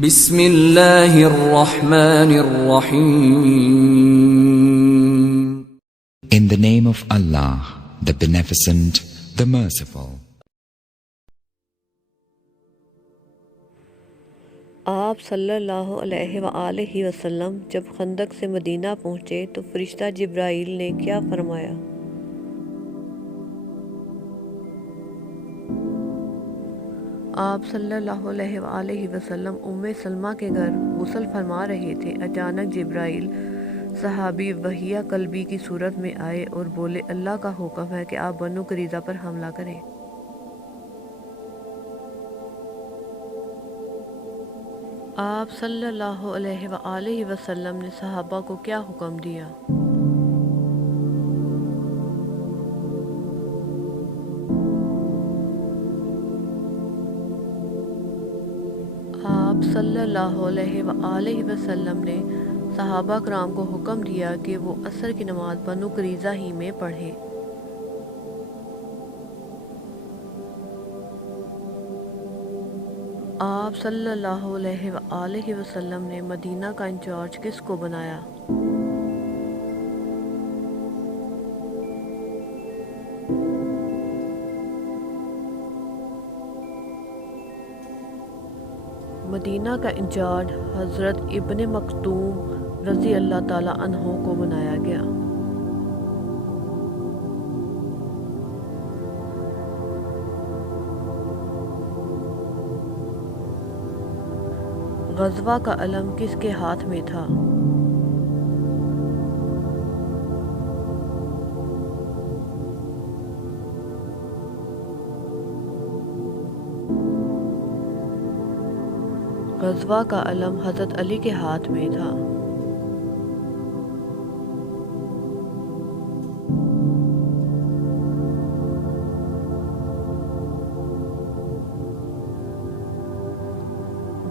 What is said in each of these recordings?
بسم اللہ الرحمن الرحیم. In the name of Allah, the Beneficent, the Merciful. آپ صلی اللہ علیہ وآلہ وسلم جب خندق سے مدینہ پہنچے تو فرشتہ جبرائیل نے کیا فرمایا؟ آپ صلی اللہ علیہ وآلہ وسلم ام سلمہ کے گھر غسل فرما رہے تھے. اچانک جبرائیل صحابی وحیہ کلبی کی صورت میں آئے اور بولے اللہ کا حکم ہے کہ آپ بنو قریظہ پر حملہ کریں. آپ صلی اللہ علیہ وآلہ وسلم نے صحابہ کو کیا حکم دیا؟ آپ صلی اللہ علیہ وآلہ وسلم نے صحابہ کرام کو حکم دیا کہ وہ عصر کی نماز بنو قریظہ ہی میں پڑھیں. آپ صلی اللہ علیہ وآلہ وسلم نے مدینہ کا انچارج کس کو بنایا؟ مدینہ کا انچارج حضرت ابن مکتوم رضی اللہ تعالی عنہ کو بنایا گیا. غزوہ کا علم کس کے ہاتھ میں تھا؟ غزوہ کا علم حضرت علی کے ہاتھ میں تھا.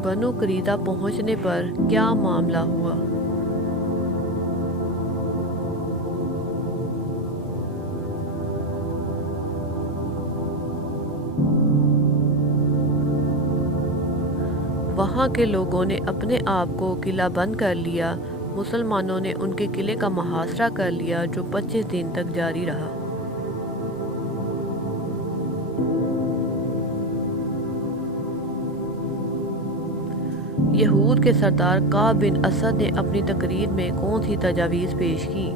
بنو قریظہ پہنچنے پر کیا معاملہ ہوا؟ وہاں کے لوگوں نے اپنے آپ کو قلعہ بند کر لیا. مسلمانوں نے ان کے قلعے کا محاصرہ کر لیا جو 25 دن تک جاری رہا. یہود کے سردار کعب بن اسد نے اپنی تقریر میں کون سی تجاویز پیش کی؟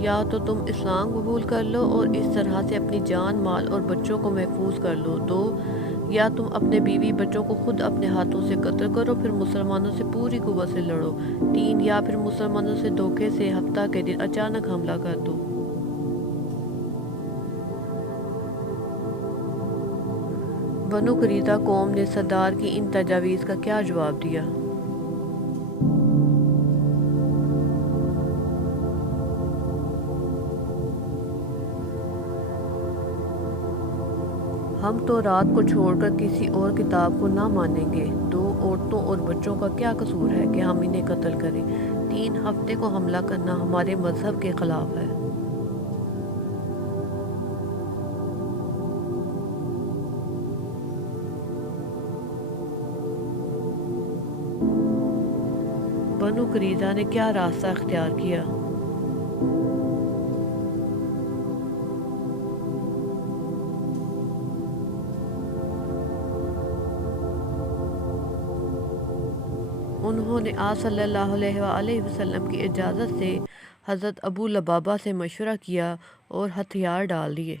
یا تو تم اسلام قبول کر لو اور اس طرح سے اپنی جان مال اور بچوں کو محفوظ کر لو. 2. یا تم اپنے بیوی بچوں کو خود اپنے ہاتھوں سے قتل کرو پھر مسلمانوں سے پوری قوت سے لڑو. 3. یا پھر مسلمانوں سے دھوکے سے ہفتہ کے دن اچانک حملہ کر دو. بنو قریظہ قوم نے سردار کی ان تجاویز کا کیا جواب دیا؟ ہم تو رات کو چھوڑ کر کسی اور کتاب کو نہ مانیں گے. 2. عورتوں اور بچوں کا کیا قصور ہے کہ ہم انہیں قتل کریں؟ 3. ہفتے کو حملہ کرنا ہمارے مذہب کے خلاف ہے. بنو قریظہ نے کیا راستہ اختیار کیا؟ انہوں نے آپ صلی اللہ علیہ وآلہ وسلم کی اجازت سے حضرت ابو لبابہ سے مشورہ کیا اور ہتھیار ڈال دیے.